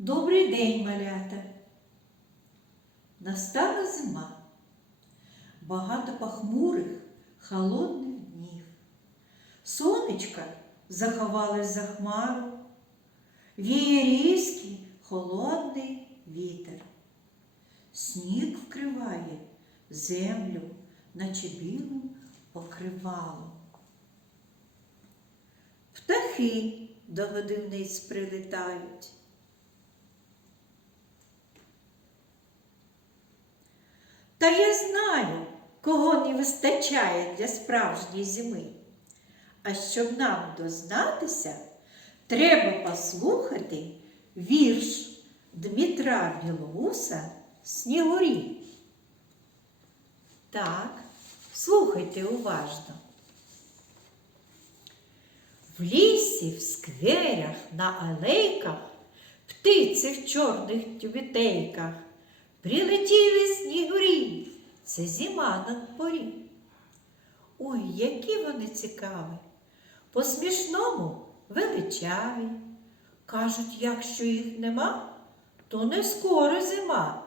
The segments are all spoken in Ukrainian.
Добрий день, малята. Настала зима. Багато похмурих, холодних днів. Сонечко заховалось за хмару, віє різкий, холодний вітер. Сніг вкриває землю, наче білим покривалом. Птахи до годівниць прилітають. Кого не вистачає для справжньої зими. А щоб нам дознатися, треба послухати вірш Дмитра Білоуса Снігурі. Так, слухайте уважно. В лісі, в скверях, на алейках, птиці в чорних тюбетейках, прилетіли снігурі, це зима на дворі. Ой, які вони цікаві, по-смішному величаві. Кажуть, якщо їх нема, то не скоро зима.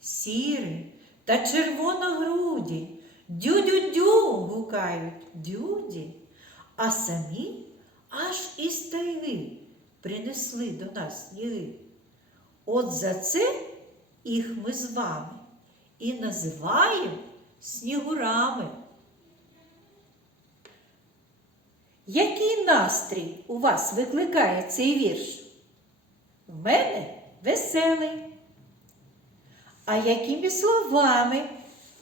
Сірі та червоногруді, дю-дю-дю гукають дюді, а самі аж із тайги принесли до нас сніги. От за це їх ми з вами і називаємо снігурами. Який настрій у вас викликає цей вірш? В мене веселий. А якими словами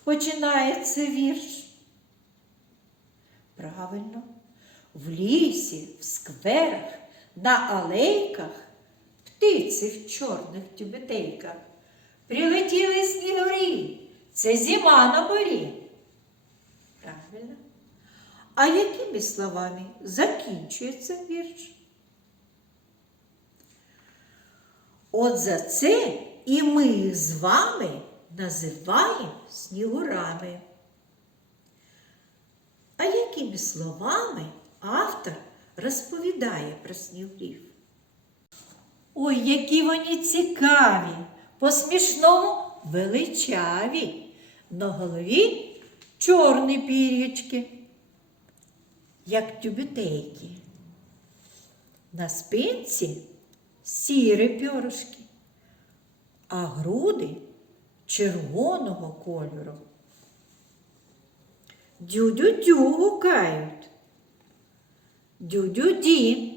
починається вірш? Правильно, в лісі, в скверах, на алейках, птиці в чорних тюбетейках. Прилетіли снігурі, це зима на борі. Правильно. А якими словами закінчується вірш? От за це і ми їх з вами називаємо снігурами. А якими словами автор розповідає про снігурів? Ой, які вони цікаві, по-смішному величаві, на голові чорні пір'ячки, як тюбетейки. На спинці сірі пьорушки, а груди червоного кольору. Дю-дю-дю гукають. Дю-дю-ді.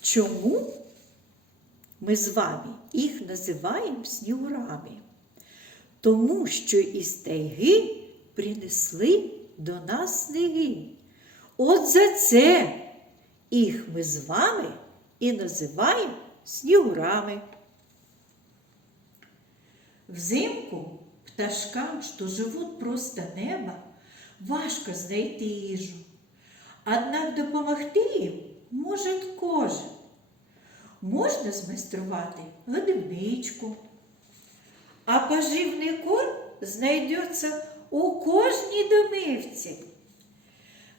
Чому ми з вами їх називаємо снігурами? Тому що із тайги принесли до нас сніги. От за це їх ми з вами і називаємо снігурами. Взимку пташкам, що живуть просто неба, важко знайти їжу. Однак допомогти їм може кожен. Можна змайструвати годівничку, а поживний корм знайдеться у кожній домівці.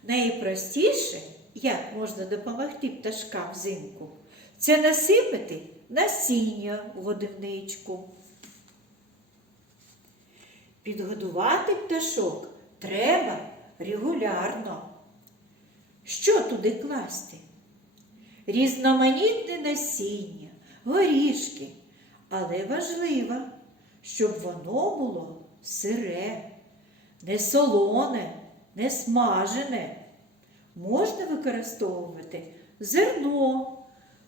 Найпростіше, як можна допомогти пташкам взимку, це насипати насіння в годівничку. Підгодувати пташок треба регулярно. Що туди класти? Різноманітне насіння, горішки, але важливо, щоб воно було сире, не солоне, не смажене. Можна використовувати зерно,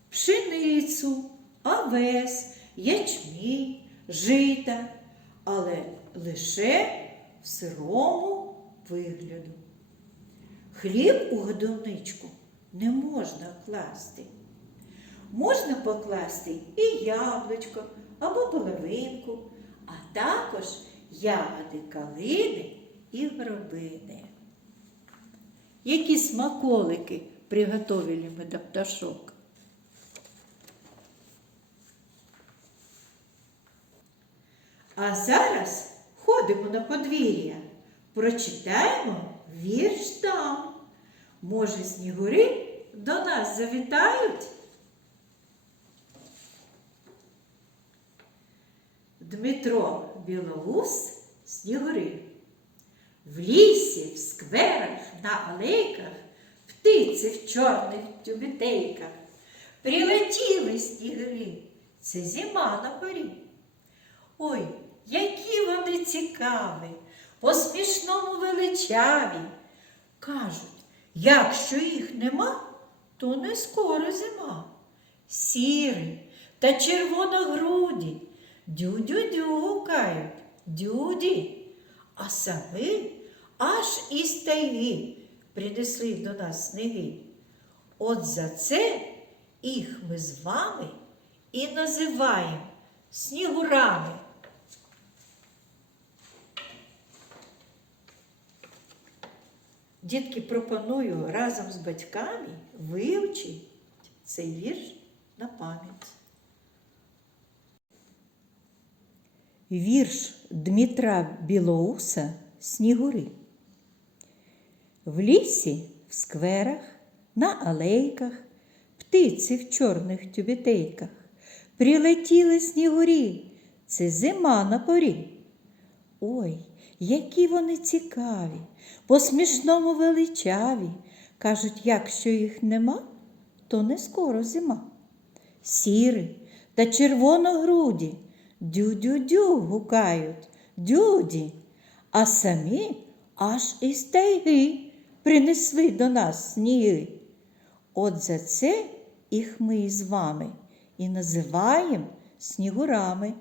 пшеницю, овес, ячмінь, жита, але лише в сирому вигляду. Хліб у годовничку не можна класти. Можна покласти і яблучко або половинку, а також ягоди калини і гробини. Які смаколики приготовили ми до пташок? А зараз ходимо на подвір'я, прочитаємо вірш там. Може, снігури до нас завітають? Дмитро Білоус Снігури. В лісі, в скверах, на алейках, птиці в чорних тюбітейках Прилетіли снігири. Це зима на порі. Ой, які вони цікаві, по смішному величаві. Кажуть, якщо їх нема, то не скоро зима. Сірий та червоногруді, дю-дю-дю гукають, дюді, а самі аж із тайги принесли до нас сниги. От за це їх ми з вами і називаємо снігурами. Дітки, пропоную разом з батьками вивчити цей вірш на пам'ять. Вірш Дмитра Білоуса Снігури. В лісі, в скверах, на алейках, птиці в чорних тюбітейках. Прилетіли снігурі, це зима на порі. Ой, які вони цікаві, по-смішному величаві. Кажуть, якщо їх нема, то не скоро зима. Сірі та червоногруді, дю-дю-дю гукають, дюді, а самі аж із тайги принесли до нас сніги. От за це їх ми із вами і називаємо снігурами.